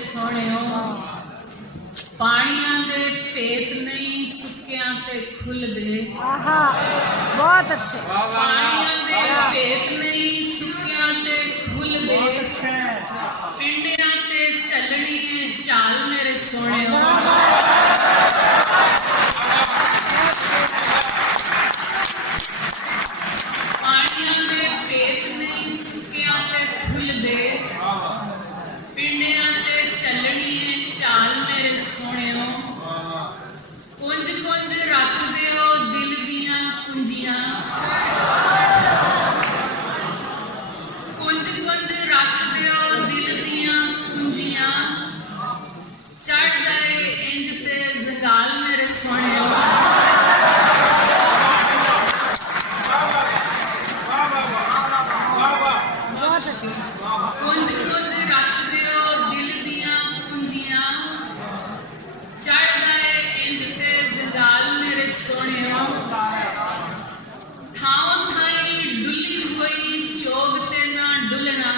सोहणियो पानियां दे भेत नहीं सुक्कियां ते खुल दे। बहुत अच्छे। पानियां दे भेत नहीं सुक्कियां ते खुल दे पिंडियां ते चलनी है चाल मेरे सोहणियो। पानियां दे भेत नहीं सुक्कियां ते खुल दे पिंडियां ते चलनी है चाल मेरे सोहणियो। कुंज कुंज रख दियो दिल दियां कुंजियां कुंज कुंज रख दियो दिल दियां कुंजियां चढ़दा ए इंज ते जगाल मेरे सोहणियो। कुंज कुंज रख दियो दिल दियां कुंजियां चढ़दा ए इंज ते जगाल मेरे सोहणियो। थां थाई डुली हुई चोग ते ना डुलना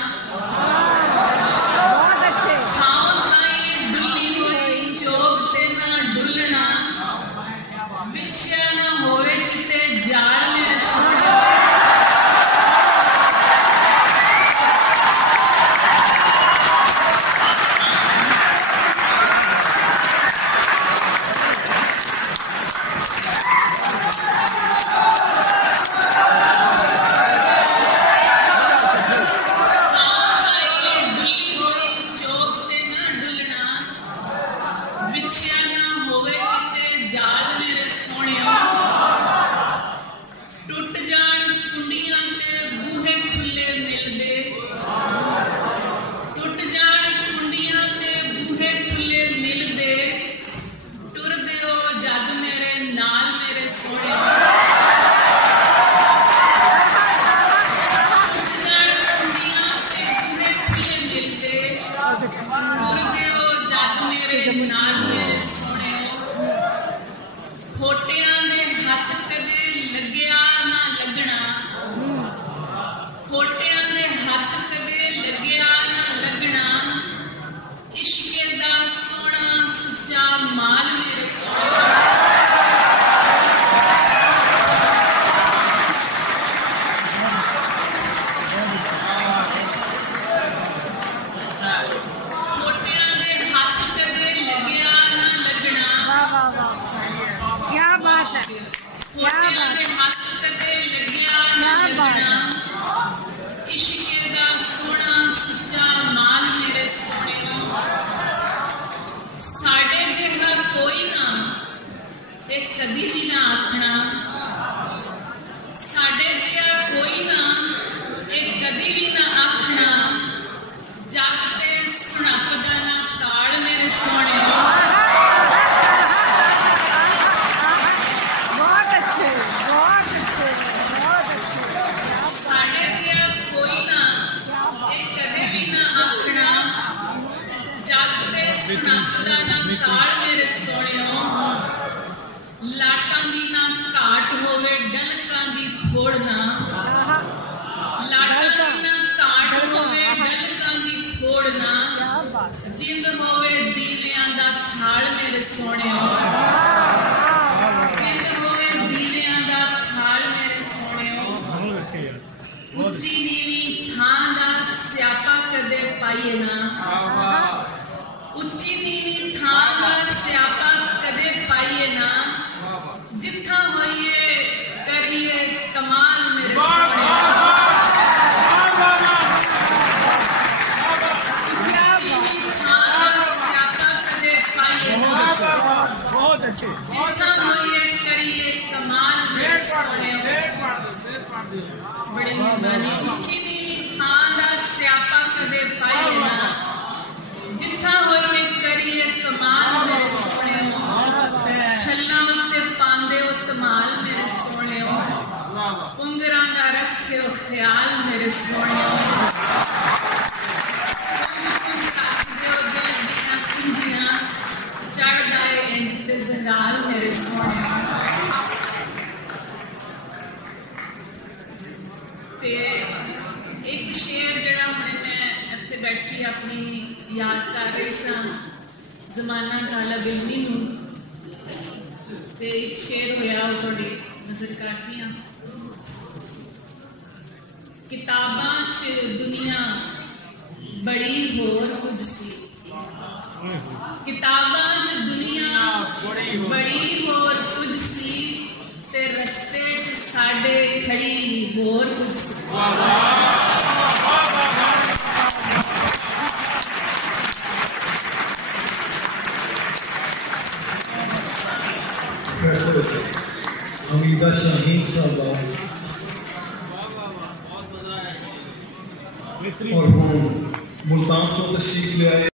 थां थाई डुली हुई चोग ते ना डुलना विछया ना होवे किते जाल मेरे सोहणियो। खोटियां दे हथ कदे लग्या ना लगना खोटियां दे हथ कदे लग्या ना लगना इश्के दा सोहना सुच्चा माल मेरे सोहणियो। इश्के दा सोहना सुच्चा माल मेरे सोहणियो। साडे जिहा कोई ना ते कदी भी ना आखना साडे जिहा कोई ना ते कदी भी ना आखना जग ते सुनपदा ना काल मेरे सोहणियो। सुनपदा ना काल मेरे सोहणियो। लाटां दी ना घाट होवे डलकां दी थोड़ ना लाटां दी ना घाट होवे डलकां दी थोड़ ना जिंद होवे दीवियां दा थाल मेरे सोहणियो। जिंद होवे दीवियां दा थाल मेरे सोहणियो। उच्ची नीवी थां दा स्यापा कदे पाइए ना उच्ची नीवी थां दा स्यापा कदे पाइए ना जिथा होइए करिए कमाल मेरे सोहणियो। उच्ची नीवी थां दा स्यापा कदे पाइए ना जिथा होइए करिए कमाल मेरे सोहणियो। बड़ी मेहरबानी। उच्ची नीवी थां दा स्यापा कदे पाइए ना जिथा होइए करिए कमाल मेरे सोहणियो। छल्लां उत्ते पांदे ओ तमाल मेरे सोहणियो। पुंगरां दा रखियो ख्याल मेरे सोहणियो। कुंज रख दियो दिल दियां कुंजियां चढ़दा ए इंज ते जगाल मेरे सोहणियो। ते एक शेर जड़ा हुणे मैं इत्थे बैठी अपनी याद कर रही सा जमाना ढाला बिलमी नूं ते एक शेर होया वो थोड़ी नजर करती हाँ। किताबां च दुनिया बड़ी होर कुछ सी, किताबां च दुनिया बड़ी होर कुछ सी ते रस्ते च साडे खड़ी होर कुछ सी। हमीदा शाहीन साहब और मुल्तान तो तशरीफ ले आए।